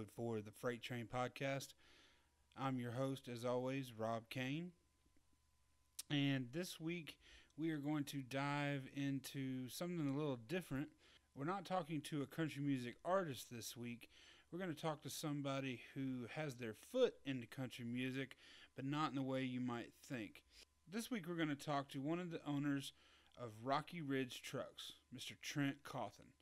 episode 4 of the Freight Train Podcast. I'm your host, as always, Rob Kane. And this week, we are going to dive into something a little different. We're not talking to a country music artist this week. We're going to talk to somebody who has their foot into country music, but not in the way you might think. This week, we're going to talk to one of the owners of Rocky Ridge Trucks, Mr. Trent Cawthon.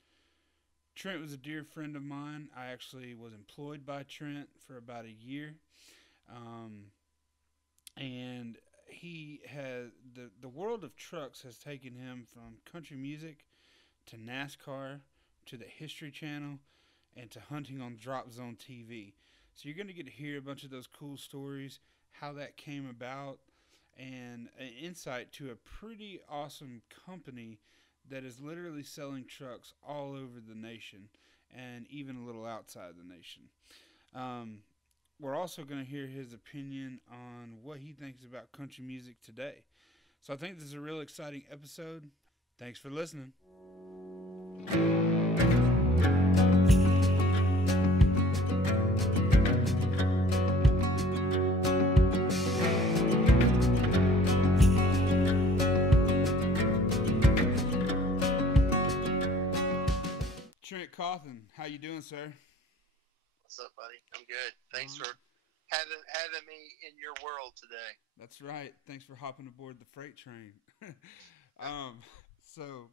Trent was a dear friend of mine. I actually was employed by Trent for about a year. And he has, the world of trucks has taken him from country music to NASCAR to the History Channel and to hunting on DropZone TV. So you're going to get to hear a bunch of those cool stories, how that came about, and an insight to a pretty awesome company that is literally selling trucks all over the nation and even a little outside the nation. We're also going to hear his opinion on what he thinks about country music today. So I think this is a real exciting episode. Thanks for listening. Trent Cawthon, how you doing, sir? What's up, buddy? I'm good. Thanks for having me in your world today. That's right. Thanks for hopping aboard the freight train. So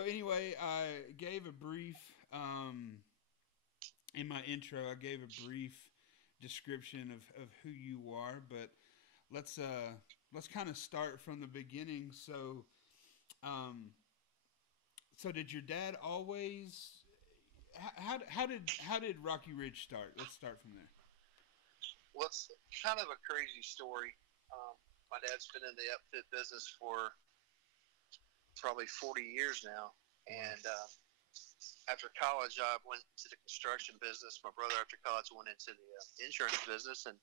anyway, I gave a brief in my intro. I gave a brief description of who you are, but let's kind of start from the beginning. So did your dad always? How did Rocky Ridge start? Let's start from there. Well, it's kind of a crazy story. My dad's been in the upfit business for probably 40 years now, and after college, I went to the construction business. My brother, after college, went into the insurance business, and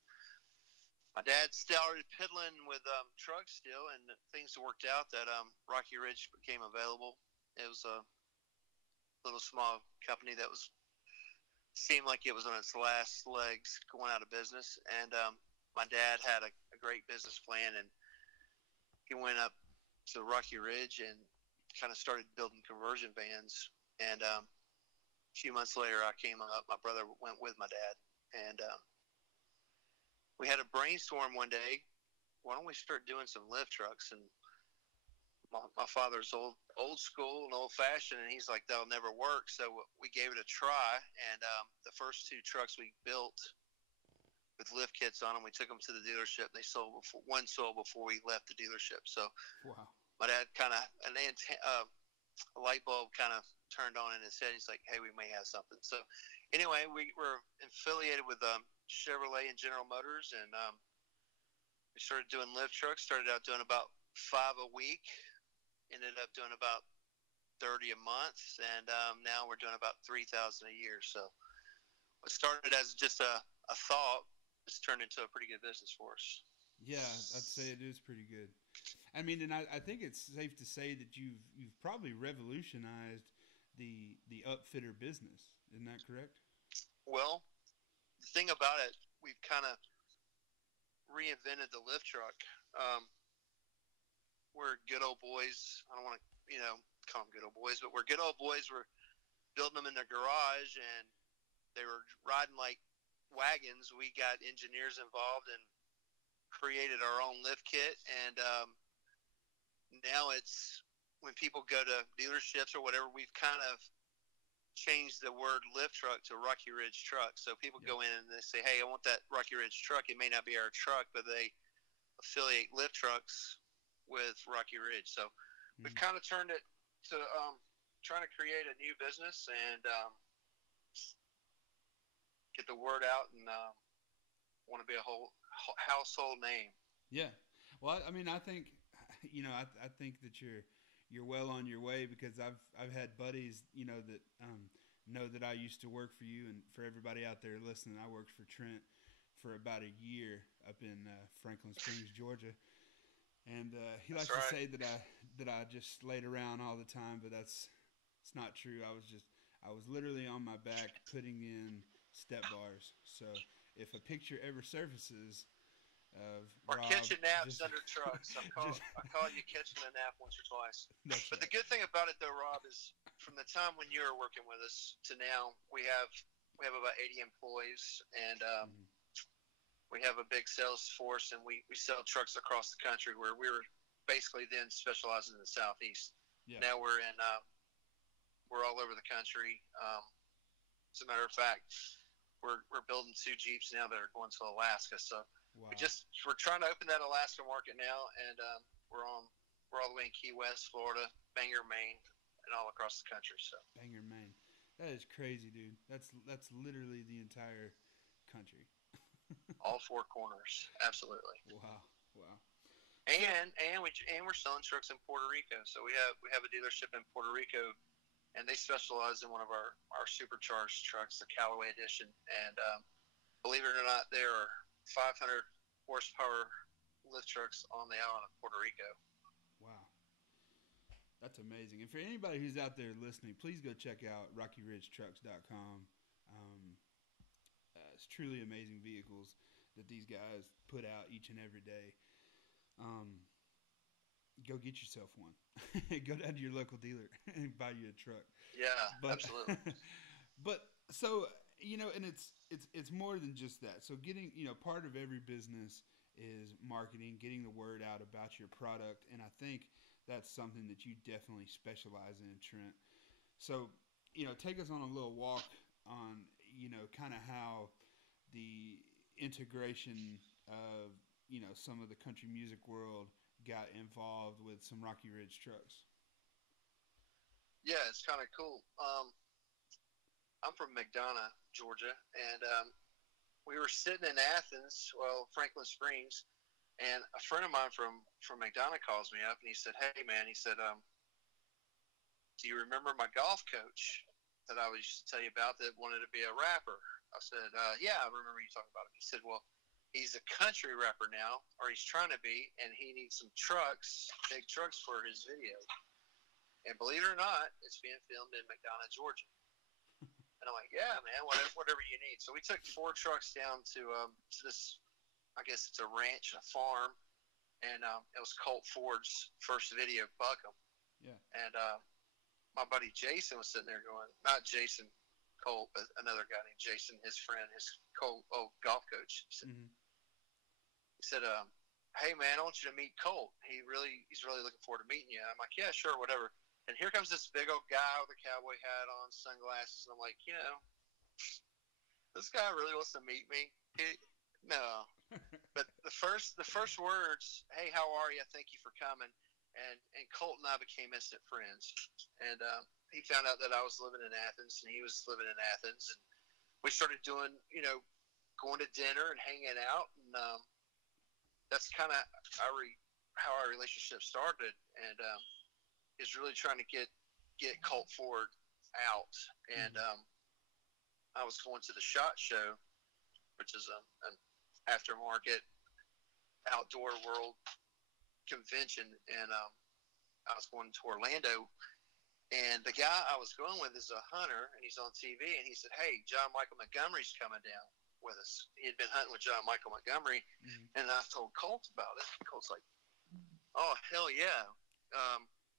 my dad started piddling with trucks still, and things worked out that Rocky Ridge became available. It was a little small company that seemed like it was on its last legs going out of business. And my dad had a great business plan, and he went up to Rocky Ridge and kind of started building conversion vans. And a few months later, I came up. My brother went with my dad, and we had a brainstorm one day. Why don't we start doing some lift trucks? And my father's old school and old fashioned, and he's like, that'll never work. So we gave it a try, and the first 2 trucks we built with lift kits on them, we took them to the dealership. They sold one sold before we left the dealership. So wow. My dad kind of a light bulb kind of turned on in his head. He's like, hey, we may have something. So anyway, we were affiliated with Chevrolet and General Motors, and we started doing lift trucks. Started out doing about 5 a week. Ended up doing about 30 a month, and now we're doing about 3,000 a year. So what started as just a thought has turned into a pretty good business for us. Yeah, I'd say it is pretty good. I mean, and I think it's safe to say that you've probably revolutionized the upfitter business. Isn't that correct? Well, the thing about it, we've kind of reinvented the lift truck. We're good old boys. I don't want to, call them good old boys, but we're good old boys. We're building them in their garage, and they were riding like wagons. We got engineers involved and created our own lift kit. And now it's when people go to dealerships or whatever, we've kind of changed the word lift truck to Rocky Ridge truck. So people go in and they say, hey, I want that Rocky Ridge truck. It may not be our truck, but they affiliate lift trucks with Rocky Ridge. So we've kind of turned it to trying to create a new business and get the word out, and want to be a whole household name. Yeah. Well, I mean, I think, I think that you're well on your way, because I've had buddies, that know that I used to work for you, and for everybody out there listening, I worked for Trent for about a year up in Franklin Springs, Georgia. And he likes to say that I just laid around all the time, but it's not true. I was literally on my back putting in step bars. So if a picture ever surfaces of or Rob, catching naps just, under trucks. I caught you catching a nap once or twice. That's But right. the good thing about it, though, Rob, is from the time when you were working with us to now, we have about 80 employees, and we have a big sales force, and we sell trucks across the country. Where we were basically then specializing in the Southeast. Yeah. Now we're all over the country. As a matter of fact, we're building 2 Jeeps now that are going to Alaska. So Wow. we're trying to open that Alaska market now, and we're all the way in Key West, Florida, Bangor, Maine, and all across the country. So Bangor, Maine. That is crazy, dude. That's literally the entire country. all 4 corners, absolutely. Wow. And we're selling trucks in Puerto Rico. So we have a dealership in Puerto Rico, and they specialize in one of our supercharged trucks, the Callaway Edition. And believe it or not, there are 500 horsepower lift trucks on the island of Puerto Rico. Wow. That's amazing. And for anybody who's out there listening, please go check out RockyRidgeTrucks.com. It's truly amazing vehicles that these guys put out each and every day. Go get yourself one. Go down to your local dealer and buy you a truck. Yeah, absolutely. But so, and it's more than just that. So getting, part of every business is marketing, getting the word out about your product, and I think that's something that you definitely specialize in, Trent. So, take us on a little walk on, kind of how the integration of, some of the country music world got involved with some Rocky Ridge trucks. Yeah, it's kind of cool. I'm from McDonough, Georgia, and we were sitting in Athens, Franklin Springs, and a friend of mine from McDonough calls me up, and he said, "Hey, man," he said, "Do you remember my golf coach that I used to tell you about that wanted to be a rapper?" I said, "Yeah, I remember you talking about him." He said, "Well, he's a country rapper now, or he's trying to be, and he needs some trucks, big trucks for his video. And believe it or not, it's being filmed in McDonough, Georgia." And I'm like, "Yeah, man, whatever you need." So we took 4 trucks down to this, I guess it's a ranch, a farm, and it was Colt Ford's first video, Buckham. Yeah. And my buddy Jason was sitting there going, not Jason Colt, but another guy named Jason, his friend, his golf coach. He said, "Hey, man, I want you to meet Colt. He's really looking forward to meeting you." I'm like, "Yeah, sure, whatever." And here comes this big old guy with a cowboy hat on, sunglasses, and I'm like, this guy really wants to meet me? No. But the first words, "Hey, how are you? Thank you for coming." And Colt and I became instant friends. And he found out that I was living in Athens, and he was living in Athens, and we started doing, going to dinner and hanging out, and that's kind of how our relationship started. And is really trying to get Colt Ford out. And I was going to the SHOT Show, which is an aftermarket outdoor world convention, and I was going to Orlando, and the guy I was going with is a hunter, and he's on TV, and he said, "Hey, John Michael Montgomery's coming down with us." He had been hunting with John Michael Montgomery, and I told Colt about it. Colt's like, "Oh, hell yeah.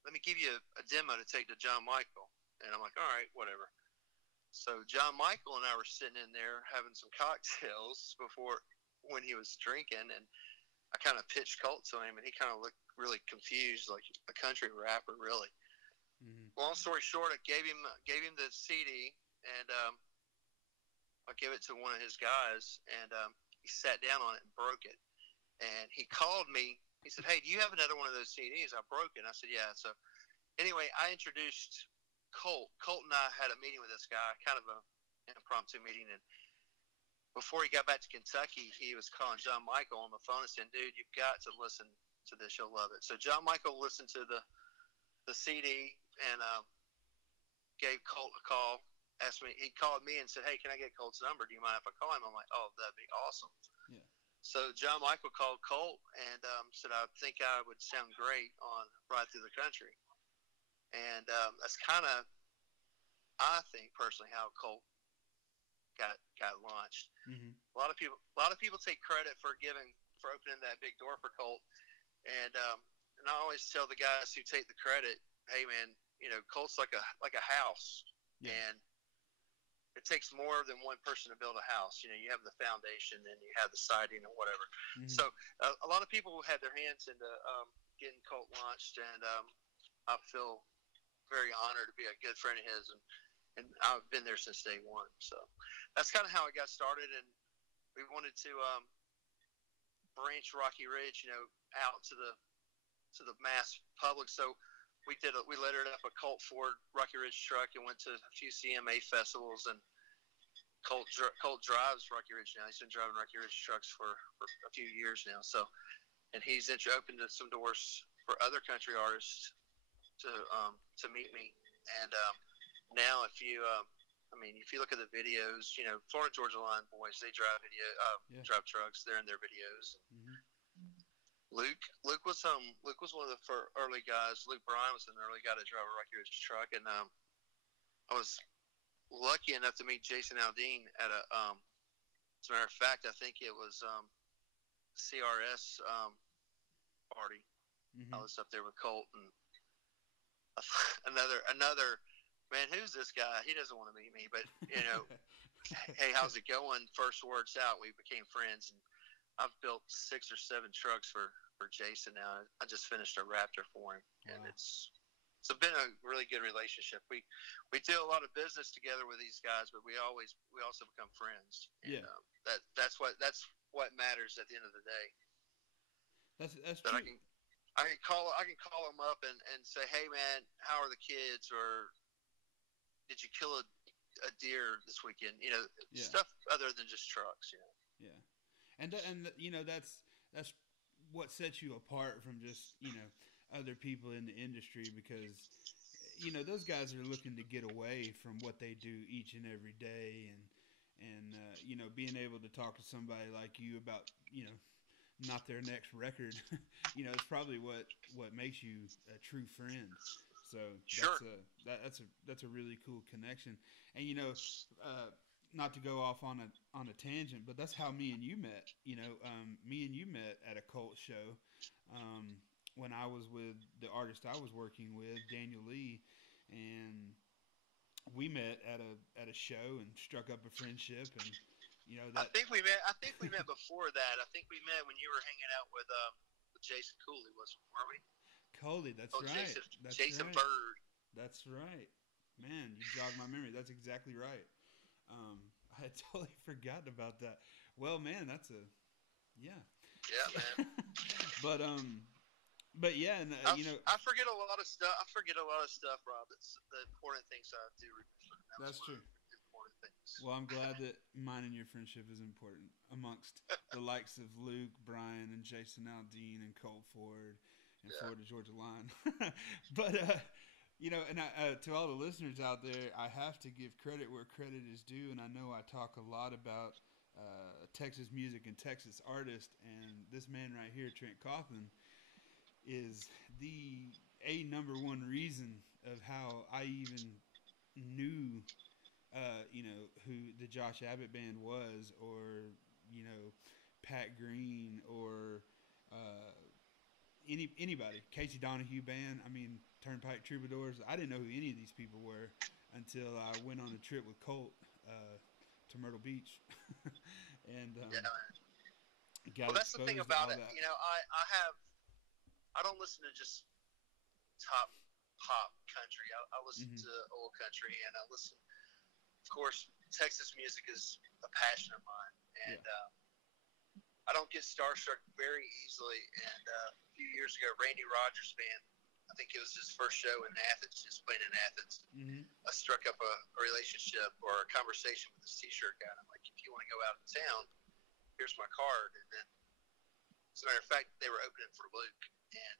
Let me give you a demo to take to John Michael." And I'm like, "All right, whatever." So John Michael and I were sitting in there having some cocktails when he was drinking, and I kind of pitched Colt to him, and he kind of looked really confused, like a country rapper, really. Long story short, I gave him the CD, and I gave it to one of his guys, and he sat down on it and broke it. And he called me. He said, "Hey, do you have another one of those CDs? I broke it." And I said, "Yeah." So anyway, I introduced Colt. Colt and I had a meeting with this guy, kind of an impromptu meeting, and before he got back to Kentucky, he was calling John Michael on the phone and saying, "Dude, you've got to listen to this. You'll love it." So John Michael listened to the CD and gave Colt a call. He called me and said, "Hey, can I get Colt's number? Do you mind if I call him?" I'm like, "Oh, that'd be awesome." Yeah. So John Michael called Colt and said, "I think I would sound great on Ride Through the Country." And that's kind of, I think personally, how Colt got launched. Mm-hmm. A lot of people take credit for opening that big door for Colt, and I always tell the guys who take the credit, hey man, Colt's like a house, and it takes more than one person to build a house. You have the foundation, and you have the siding and whatever. Mm-hmm. So a lot of people had their hands into getting Colt launched, and I feel very honored to be a good friend of his, and I've been there since day one. So that's kind of how it got started, and we wanted to branch Rocky Ridge, out to the mass public. So we lettered up a Colt Ford Rocky Ridge truck and went to a few CMA festivals, and Colt drives Rocky Ridge now. He's been driving Rocky Ridge trucks for a few years now. So, and he's opened some doors for other country artists to meet me. And now, if you look at the videos, Florida Georgia Line boys, they drive drive trucks. They're in their videos. Mm-hmm. Luke was one of the early guys. Luke Bryan was an early guy to drive a Rocky Ridge truck, and I was lucky enough to meet Jason Aldean at as a matter of fact, I think it was CRS party. Mm-hmm. I was up there with Colt, and another man. Who's this guy? He doesn't want to meet me, but hey, how's it going? First words out, we became friends, and I've built 6 or 7 trucks for Jason now. I just finished a Raptor for him, and it's been a really good relationship. We do a lot of business together with these guys, but we also become friends. And, that's what matters at the end of the day. That's that true. I can call them up and say, hey man, how are the kids? Or did you kill a deer this weekend? Stuff other than just trucks. Yeah. And that's what sets you apart from just other people in the industry, because those guys are looking to get away from what they do each and every day, and being able to talk to somebody like you about not their next record, it's probably what makes you a true friend. So sure. That's a really cool connection, and not to go off on a tangent, but that's how me and you met. Me and you met at a Colt show when I was with the artist I was working with, Daniel Lee, and we met at a show and struck up a friendship. And I think we met before that. I think we met when you were hanging out with Jason Cooley, weren't we? Cooley, that's right. Jason Bird. That's right. Man, you jogged my memory. That's exactly right. I had totally forgotten about that. Well, man, yeah. Yeah, man. but yeah, and I forget a lot of stuff, Rob. It's the important things I do remember. That's true. Important things. Well, I'm glad that mine and your friendship is important amongst the likes of Luke, Bryan, and Jason Aldean, and Colt Ford, and Florida Georgia Line. But and to all the listeners out there, I have to give credit where credit is due, and I know I talk a lot about Texas music and Texas artists, and this man right here, Trent Cawthon, is the number one reason of how I even knew, who the Josh Abbott Band was, or Pat Green, or anybody, Casey Donahue Band. I mean, Turnpike Troubadours. I didn't know who any of these people were until I went on a trip with Colt to Myrtle Beach. And well, that's the thing about it. I don't listen to just top pop country. I listen to old country, and I listen. Of course, Texas music is a passion of mine, and I don't get starstruck very easily. And a few years ago, Randy Rogers Band, I think it was his first show in Athens, just playing in Athens. Mm-hmm. I struck up a relationship or a conversation with this T-shirt guy. And I'm like, if you want to go out of town, here's my card. And then, as a matter of fact, they were opening for Luke and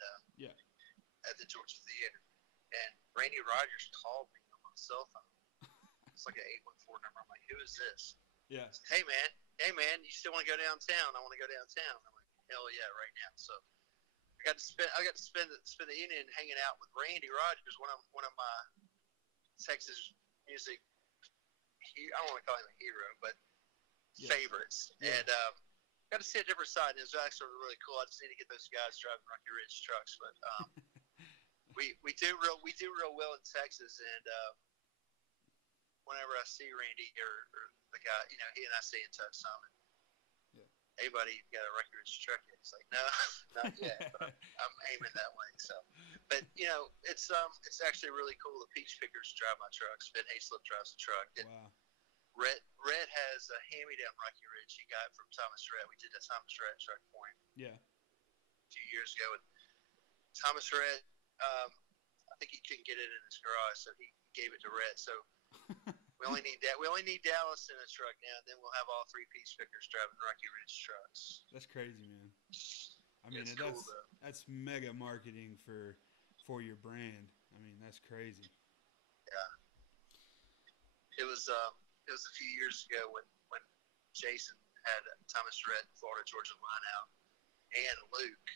at the Georgia Theater. And Randy Rogers called me on my cell phone. It's like an 814 number. I'm like, who is this? Yeah. Hey man, you still want to go downtown? I want to go downtown. I'm like, hell yeah, right now. So I got to spend the evening hanging out with Randy Rogers, one of my Texas music I don't want to call him a hero, but Yeah. favorites. Yeah. And got to see a different side. And it was actually really cool. I just need to get those guys driving Rocky Ridge trucks. But we do real well in Texas. And whenever I see Randy or the guy, he and I stay in touch some. And, hey, buddy, you got a Rocky Ridge truck yet? He's like, no, not yet. But I'm aiming that way. So, but it's actually really cool. The Peach Pickers drive my trucks. Ben Hayslip drives the truck. And Wow. Red has a hand-me-down Rocky Ridge he got from Thomas Red. We did a Thomas Red truck for him a few years ago. And Thomas Red, I think he couldn't get it in his garage, so he gave it to Red. So we only need that. We only need Dallas in a truck now, and then we'll have all three Peach Pickers driving Rocky Ridge trucks. That's crazy, man. I mean, cool, that's mega marketing for your brand. I mean, that's crazy. Yeah. It was a few years ago when Jason had Thomas Rhett, Florida Georgia line out, and Luke.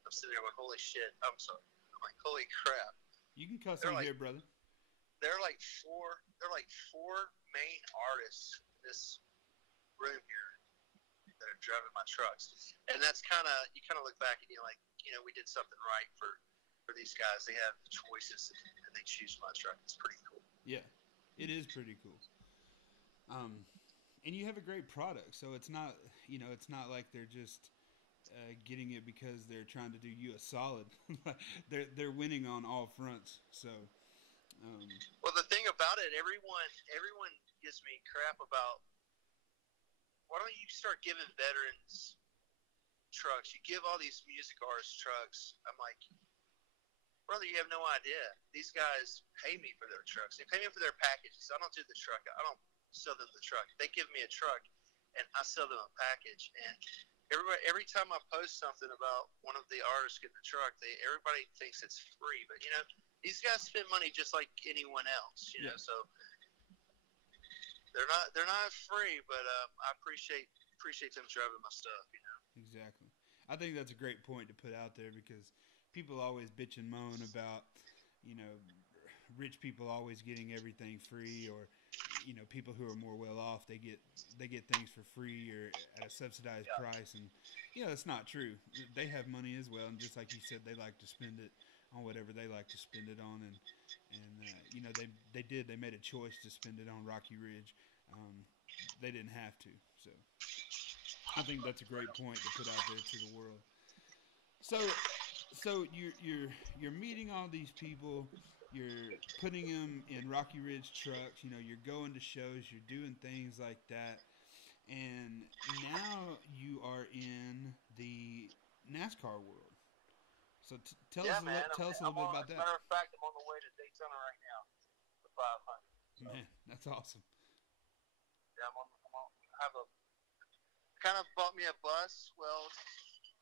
I'm sitting there like, holy shit. I'm sorry. I'm like, holy crap. You can cuss on here, brother. They're like four main artists in this room here that are driving my trucks. And that's you kind of look back and you're like, we did something right for these guys. They have choices and they choose my truck. It's pretty cool. Yeah, it is pretty cool. And you have a great product, so it's not like they're just getting it because they're trying to do you a solid. they're winning on all fronts. So. Well, the thing about it, everyone gives me crap about. Why don't you start giving veterans trucks? You give all these music artists trucks. I'm like, brother, you have no idea. These guys pay me for their trucks. They pay me for their packages. I don't do the truck. I don't sell them the truck. They give me a truck, and I sell them a package. And every time I post something about one of the artists getting the truck, everybody thinks it's free. But these guys spend money just like anyone else. You know, so they're not free. But I appreciate them driving my stuff. Exactly. I think that's a great point to put out there because people always bitch and moan about, rich people always getting everything free, or, people who are more well off, they get things for free or at a subsidized price. And, that's not true. They have money as well. And just like you said, they like to spend it on whatever they like to spend it on. And they made a choice to spend it on Rocky Ridge. They didn't have to. So I think that's a great point to put out there to the world. So you're meeting all these people, you're putting them in Rocky Ridge trucks, you're going to shows, you're doing things like that, and now you are in the NASCAR world. So tell us a little bit about that. As a matter of fact, I'm on the way to Daytona right now, the 500. So. Man, that's awesome. Yeah, I kind of bought me a bus. Well,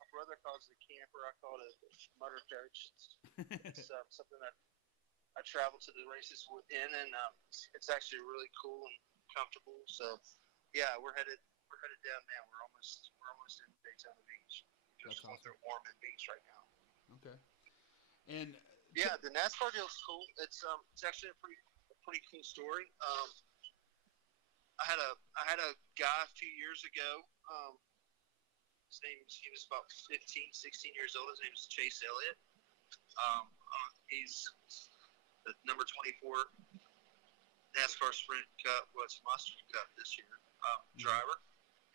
my brother calls it a camper. I call it a motor coach. It's something that I travel to the races in, and it's actually really cool and comfortable. So, yeah, we're headed down now. We're almost in Daytona Beach. Just going through Ormond Beach right now. Okay. And yeah, the NASCAR deal's cool. It's actually a pretty cool story. I had a guy a few years ago. He was about 15, 16 years old. His name is Chase Elliot. He's the number 24 NASCAR Sprint Cup, Mustard Cup this year, driver.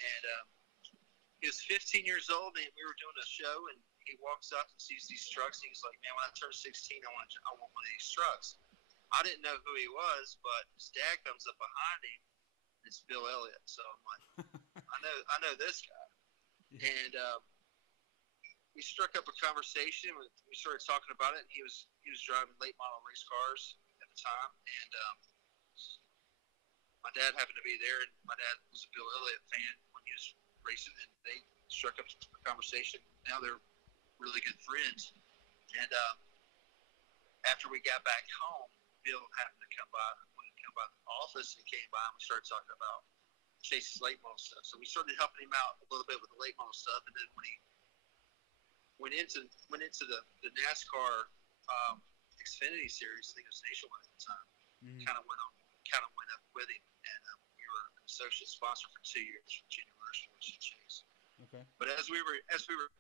And he was 15 years old, and we were doing a show, and he walks up and sees these trucks, and he's like, man, when I turn 16, I want one of these trucks. I didn't know who he was, but his dad comes up behind him. It's Bill Elliott. So I'm like, I know this guy. Yeah. And we struck up a conversation. We started talking about it. And he was driving late model race cars at the time, and my dad happened to be there. And my dad was a Bill Elliott fan when he was racing, and they struck up a conversation. Now they're really good friends. And after we got back home, Bill happened to come by the office, and came by, and we started talking about Chase's late model stuff. So we started helping him out a little bit with the late model stuff, and then when he went into the NASCAR Xfinity Series, I think it was Nationwide at the time, kind kind of went up with him, and we were an associate sponsor for 2 years for Junior Motorsports and Chase. Okay. But as we were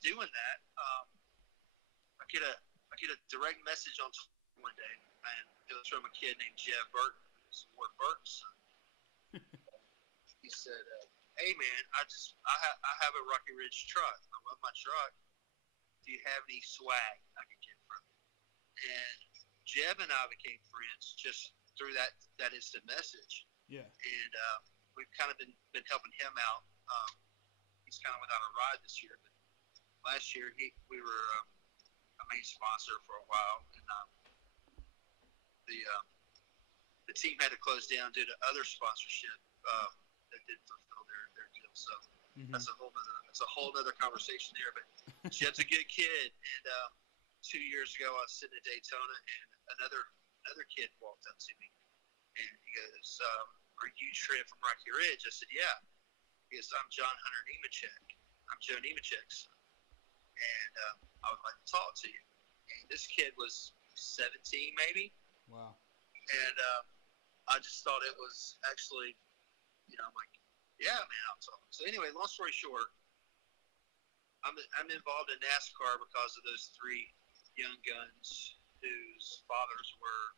doing that, I get a direct message on Twitter one day, and it was from a kid named Jeb Burton, who's Ward Burton's son. He said, "Hey man, I have a Rocky Ridge truck. I love my truck. Do you have any swag I could get from you?" And Jeb and I became friends just through that instant message. Yeah. And we've kind of been helping him out. He's kind of without a ride this year, but last year we were a main sponsor for a while, and the team had to close down due to other sponsorship that didn't fulfill their deal. So that's a whole other conversation there. But Jed's a good kid, and 2 years ago I was sitting at Daytona, and another kid walked up to me, and he goes, "Are you Trent from Rocky Ridge?" I said, "Yeah." He goes, "I'm John Hunter Nemechek. I'm Joe Nemechek's son, and I would like to talk to you." And this kid was 17, maybe. Wow. And I just thought it was actually, I'm like, yeah, man, I'll talk. So anyway, long story short, I'm involved in NASCAR because of those three young guns whose fathers were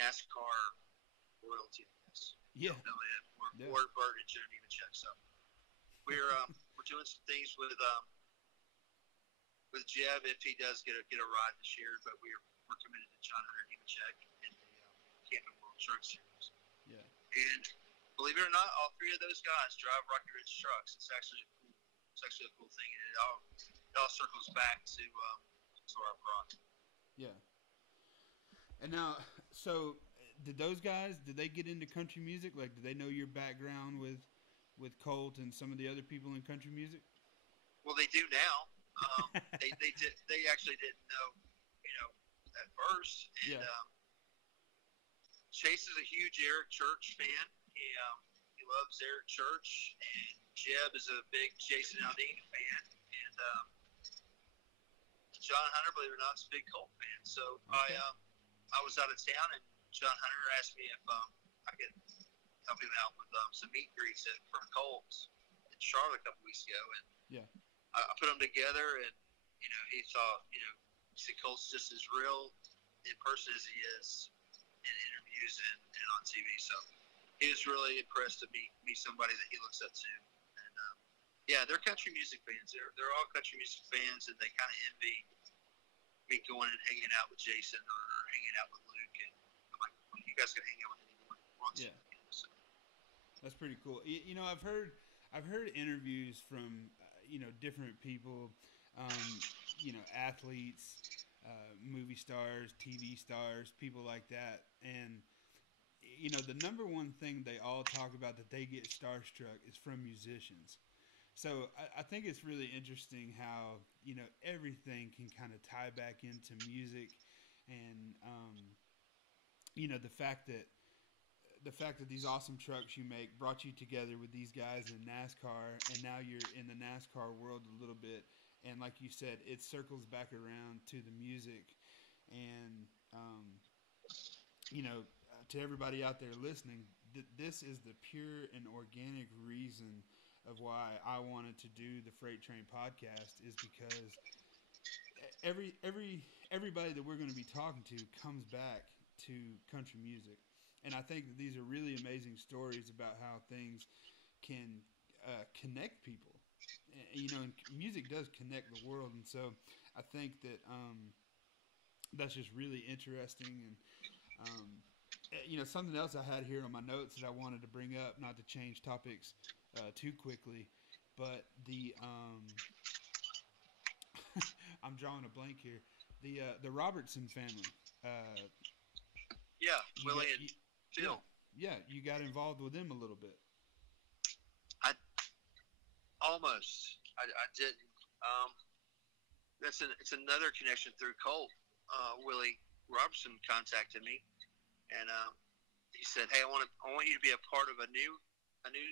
NASCAR royalty. Yeah. Elliot, Ward Bird, and Joe Nemechek. So we're doing some things with Jeb if he does get a ride this year, but we're committed to John Hunter Nemechek in the Camping World Truck Series. Yeah. And believe it or not, all three of those guys drive Rocky Ridge trucks. It's actually a cool thing, and it all circles back to our product. Yeah. And now, so did they get into country music? Like, did they know your background with Colt and some of the other people in country music? Well, they do now. They actually didn't know, at first. And Chase is a huge Eric Church fan. He loves Eric Church, and Jeb is a big Jason Aldean fan, and John Hunter, believe it or not, is a big Colt fan. So okay. I was out of town, and John Hunter asked me if I could help him out with some meet and greets for Colts in Charlotte a couple weeks ago, and I put them together, and he thought, Colt's just as real in person as he is in interviews and on TV. So he was really impressed to meet somebody that he looks up to, and they're country music fans. They're all country music fans, and they kind of envy me going and hanging out with Jason or hanging out with Luke, and I'm like, well, you guys can hang out with anyone who wants to. So. That's pretty cool. I've heard interviews from different people, athletes, movie stars, TV stars, people like that, and the number one thing they all talk about that they get starstruck is from musicians. So I think it's really interesting how everything can kind of tie back into music, and the fact that these awesome trucks you make brought you together with these guys in NASCAR, and now you're in the NASCAR world a little bit, and like you said, it circles back around to the music, and to everybody out there listening, this is the pure and organic reason of why I wanted to do the Freight Train podcast, is because everybody that we're going to be talking to comes back to country music. And I think that these are really amazing stories about how things can connect people. And music does connect the world. And so I think that that's just really interesting. And, something else I had here on my notes that I wanted to bring up, not to change topics too quickly, but the I'm drawing a blank here. The Robertson family. Willie and Phil. Yeah, you got involved with them a little bit. I didn't. It's another connection through Colt. Willie Robertson contacted me, and he said, "Hey, I want you to be a part of a new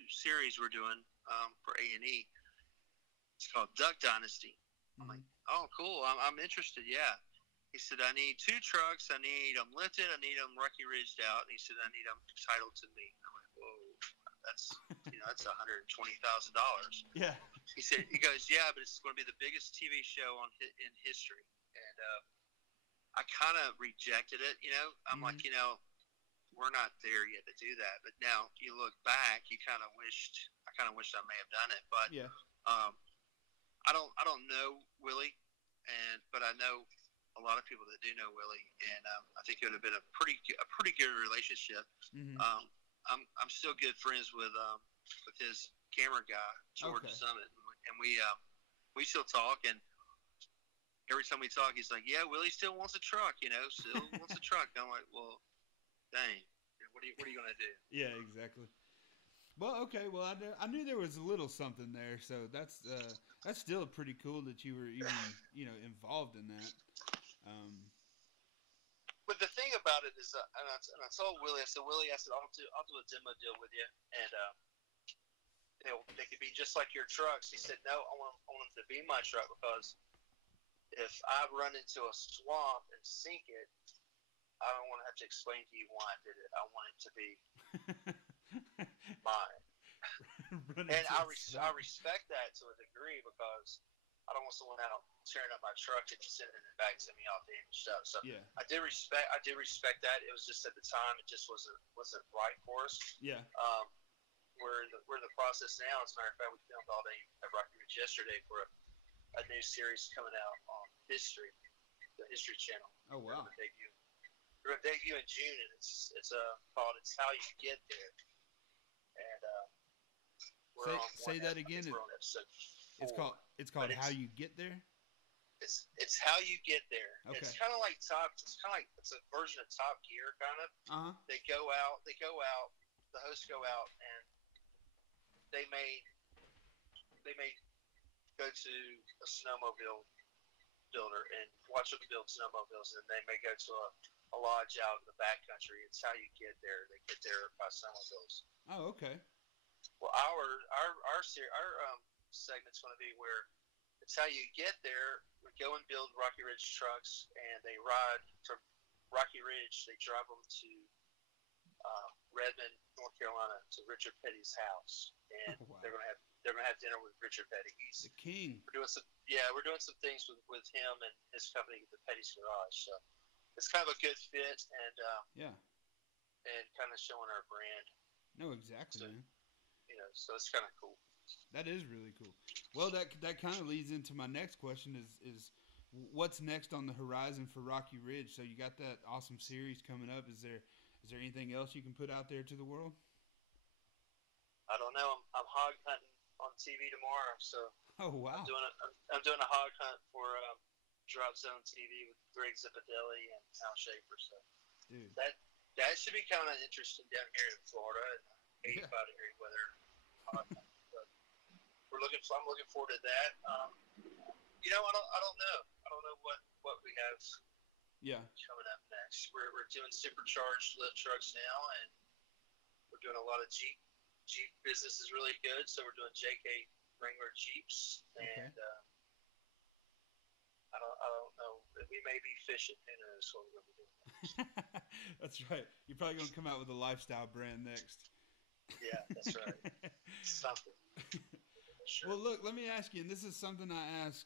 series we're doing for A&E. It's called Duck Dynasty." I'm like, "Oh, cool. I'm interested. Yeah." He said, I need 2 trucks. I need them lifted. I need them Rocky Ridged out. And he said, I need them titled to me. I'm like, whoa, that's that's $120,000. Yeah. He goes, yeah, but it's going to be the biggest TV show in history. And I kind of rejected it. I'm like, we're not there yet to do that. But now you look back, I kind of wished I may have done it. But yeah. I don't know Willie, but I know a lot of people that do know Willie, and I think it would have been a pretty good relationship. Mm-hmm. I'm still good friends with his camera guy, George Summit, and we still talk. And every time we talk, he's like, "Yeah, Willie still wants a truck, still wants a truck." And I'm like, "Well, dang, what are you gonna do?" Yeah, exactly. Well, okay. Well, I knew there was a little something there, so that's still pretty cool that you were even involved in that. But the thing about it is, and I told Willie, I said, I'll do a demo deal with you, and they could be just like your trucks. He said, no, I want them to be my truck, because if I run into a swamp and sink it, I don't want to have to explain to you why I did it. I want it to be mine. And I respect that to a degree, because I don't want someone out tearing up my truck and sending it back to me all damaged up. So yeah. I did respect that. It was just at the time it just wasn't right for us. Yeah. We're in the process now. As a matter of fact, we filmed all day at Rocky Ridge yesterday for a new series coming out on History, the History Channel. Oh wow. We're gonna debut in June, and it's called "It's How You Get There." And say that again. We're on episode 4. It's called How You Get There. It's How You Get There. Okay. It's kind of like it's a version of Top Gear, kind of. They go out. The hosts go out, and they may go to a snowmobile builder and watch them build snowmobiles, and they may go to a lodge out in the backcountry. It's how you get there. They get there by snowmobiles. Oh, okay. Well, our segment's going to be where it's how you get there. We go and build Rocky Ridge trucks, and they ride from Rocky Ridge. They drive them to Redmond, North Carolina, to Richard Petty's house, and wow. they're gonna have dinner with Richard Petty. He's the king. We're doing some things with him and his company, the Petty's Garage. So it's kind of a good fit, and and kind of showing our brand. No, exactly, so, man. So it's kind of cool. That is really cool. Well, that kind of leads into my next question: is what's next on the horizon for Rocky Ridge? So you got that awesome series coming up. Is there anything else you can put out there to the world? I don't know. I'm hog hunting on TV tomorrow, so oh wow, I'm doing a hog hunt for DropZone TV with Greg Zipadelli and Al Schaefer. So dude, that should be kind of interesting down here in Florida. 85-degree weather. I'm looking forward to that. I don't know. I don't know what we have. Yeah. Coming up next, we're doing supercharged lift trucks now, and we're doing a lot of Jeep. Jeep business is really good, so we're doing JK Wrangler Jeeps, and I don't know. We may be fishing. Who knows what we're going to be doing next. That's right. You're probably going to come out with a lifestyle brand next. Yeah, that's right. Something. Sure. Well, look. Let me ask you, and this is something I ask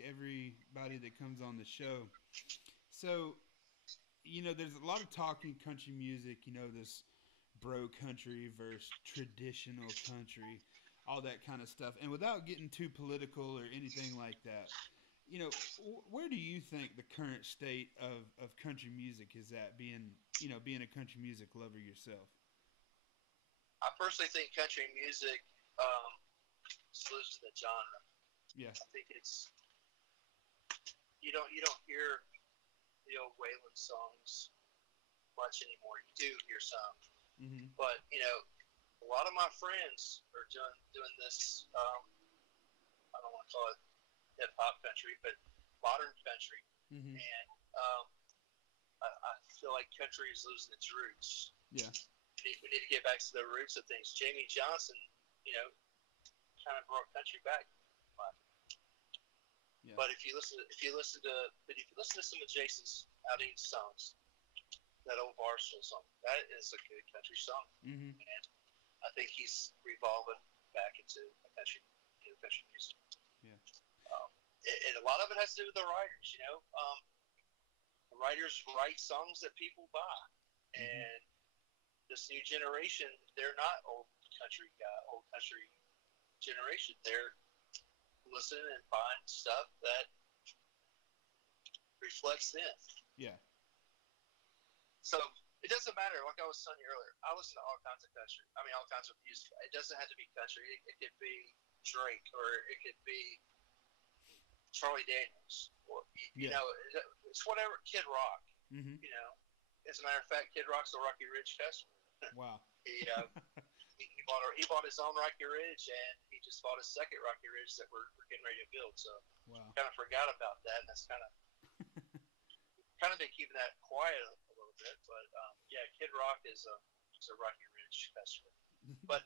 everybody that comes on the show. So, there's a lot of talk in country music. This bro country versus traditional country, all that kind of stuff. And without getting too political or anything like that, where do you think the current state of country music is at? Being a country music lover yourself. I personally think country music is losing the genre. Yeah. I think it's you don't hear the old Waylon songs much anymore. You do hear some, but a lot of my friends are doing this. I don't want to call it hip hop country, but modern country, and I feel like country is losing its roots. Yeah. We need to get back to the roots of things. Jamie Johnson, kind of brought country back. Yeah. But if you listen to some of Jason's Aldean songs, that old Barstool song, that is a good country song, Mm-hmm. and I think he's revolving back into country music. Yeah. And a lot of it has to do with the writers. The writers write songs that people buy, and this new generation, they're not old country generation. They're listening and buying stuff that reflects them. Yeah. So it doesn't matter. Like I was telling you earlier, I listen to all kinds of country. I mean, all kinds of music. It doesn't have to be country. It could be Drake, or it could be Charlie Daniels, or it's whatever. Kid Rock. Mm-hmm. As a matter of fact, Kid Rock's a Rocky Ridge customer. Wow. He bought his own Rocky Ridge, and he just bought his second Rocky Ridge that we're getting ready to build. So kind of forgot about that, and that's kind of been keeping that quiet a little bit. But Kid Rock is a Rocky Ridge customer. But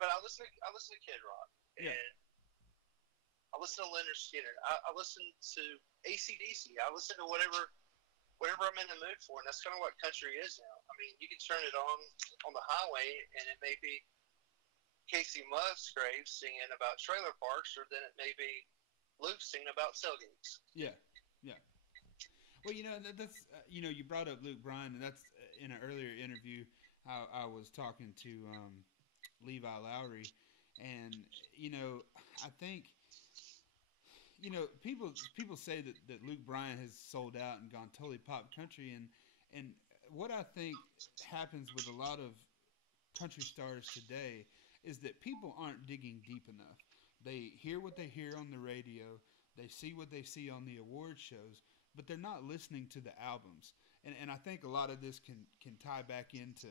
I listen to Kid Rock, and I listen to Leonard Skinner. I listen to AC/DC. I listen to whatever I'm in the mood for, and that's kind of what country is now. I mean, you can turn it on the highway, and it may be Casey Musgrave singing about trailer parks, or then it may be Luke singing about tailgates. Yeah. Well, that's you brought up Luke Bryan, and that's in an earlier interview. I was talking to Levi Lowry, and I think people say that Luke Bryan has sold out and gone totally pop country, and what I think happens with a lot of country stars today is that people aren't digging deep enough. They hear what they hear on the radio, they see what they see on the award shows, but they're not listening to the albums. And I think a lot of this can tie back into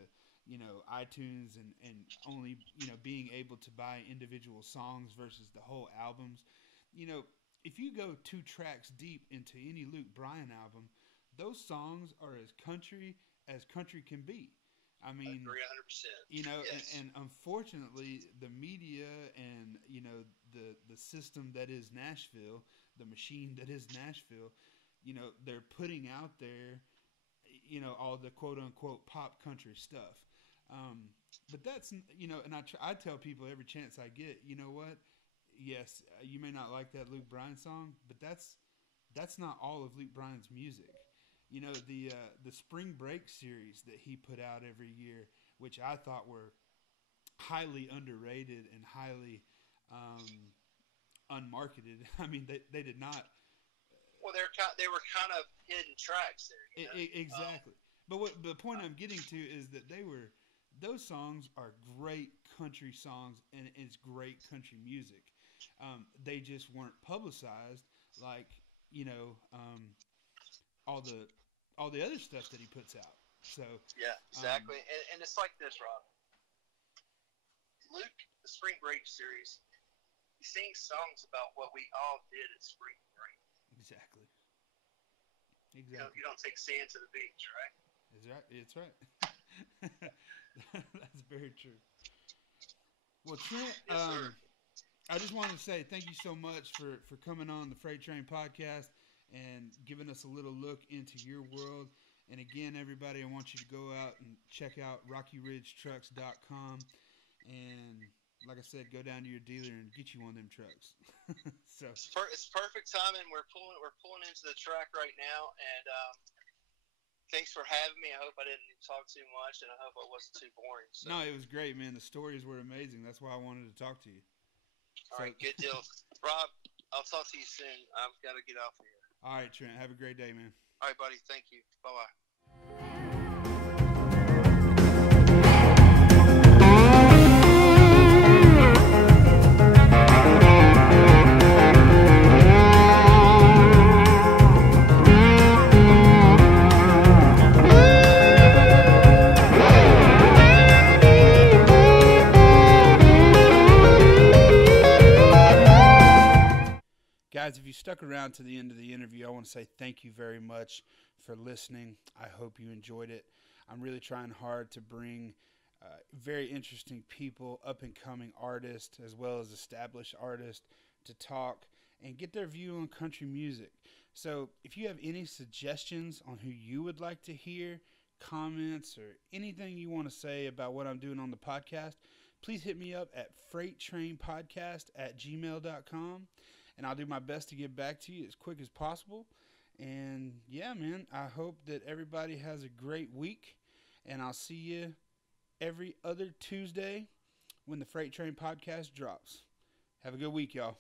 iTunes and only being able to buy individual songs versus the whole albums. If you go 2 tracks deep into any Luke Bryan album, those songs are as country can be. I mean, 300%. Yes. and unfortunately, the media and the system that is Nashville, the machine that is Nashville, they're putting out there, all the quote unquote pop country stuff. But that's and I tell people every chance I get, you know what? Yes, you may not like that Luke Bryan song, but that's not all of Luke Bryan's music. The Spring Break series that he put out every year, which I thought were highly underrated and highly unmarketed. I mean, they did not. Well, they were kind of hidden tracks there. Exactly. But the point I'm getting to is that those songs are great country songs, and it's great country music. They just weren't publicized like all the other stuff that he puts out. So yeah, exactly. And it's like this, Rob. Luke, the Spring Break series, he sings songs about what we all did at spring break. Exactly. You don't take sand to the beach, right? It's right. That's very true. Well, Trent, yes, I just wanted to say thank you so much for coming on the Freight Train podcast and giving us a little look into your world. And again, everybody, I want you to go out and check out RockyRidgeTrucks.com. And like I said, go down to your dealer and get you one of them trucks. So it's perfect timing. We're pulling into the track right now, and thanks for having me. I hope I didn't talk too much, and I hope I wasn't too boring. So. No, it was great, man. The stories were amazing. That's why I wanted to talk to you. All right, good deal. Rob, I'll talk to you soon. I've got to get off here. All right, Trent. Have a great day, man. All right, buddy. Thank you. Bye-bye. Guys, if you stuck around to the end of the interview, I want to say thank you very much for listening. I hope you enjoyed it. I'm really trying hard to bring very interesting people, up-and-coming artists, as well as established artists, to talk and get their view on country music. So if you have any suggestions on who you would like to hear, comments, or anything you want to say about what I'm doing on the podcast, please hit me up at freighttrainpodcast@gmail.com, and I'll do my best to get back to you as quick as possible. And yeah, man, I hope that everybody has a great week, and I'll see you every other Tuesday when the Freight Train podcast drops. Have a good week, y'all.